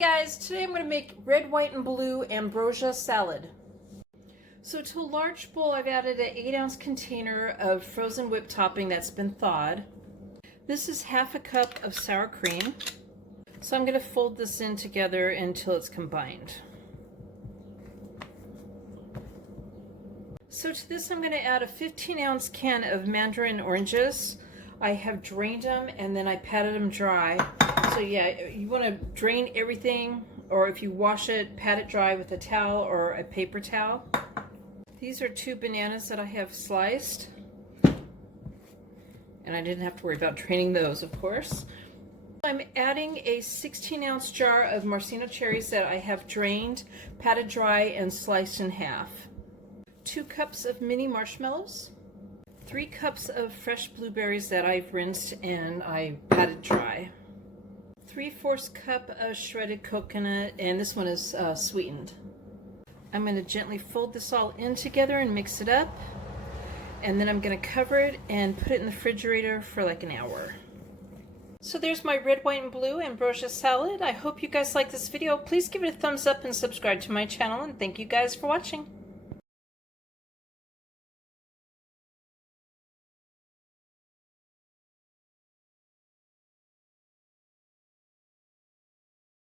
Guys, today I'm going to make red, white, and blue ambrosia salad. So to a large bowl, I've added an 8-ounce container of frozen whipped topping that's been thawed. This is half a cup of sour cream. So I'm going to fold this in together until it's combined. So to this I'm going to add a 15-ounce can of mandarin oranges. I have drained them and then I patted them dry. So yeah, you want to drain everything, or if you wash it, pat it dry with a towel or a paper towel. These are 2 bananas that I have sliced. And I didn't have to worry about draining those, of course. I'm adding a 16-ounce jar of maraschino cherries that I have drained, patted dry, and sliced in half. 2 cups of mini marshmallows. 3 cups of fresh blueberries that I've rinsed and I patted dry. 3/4 cup of shredded coconut, and this one is sweetened. I'm going to gently fold this all in together and mix it up, and then I'm going to cover it and put it in the refrigerator for like an hour. So there's my red, white, and blue ambrosia salad. I hope you guys like this video. Please give it a thumbs up and subscribe to my channel, and thank you guys for watching.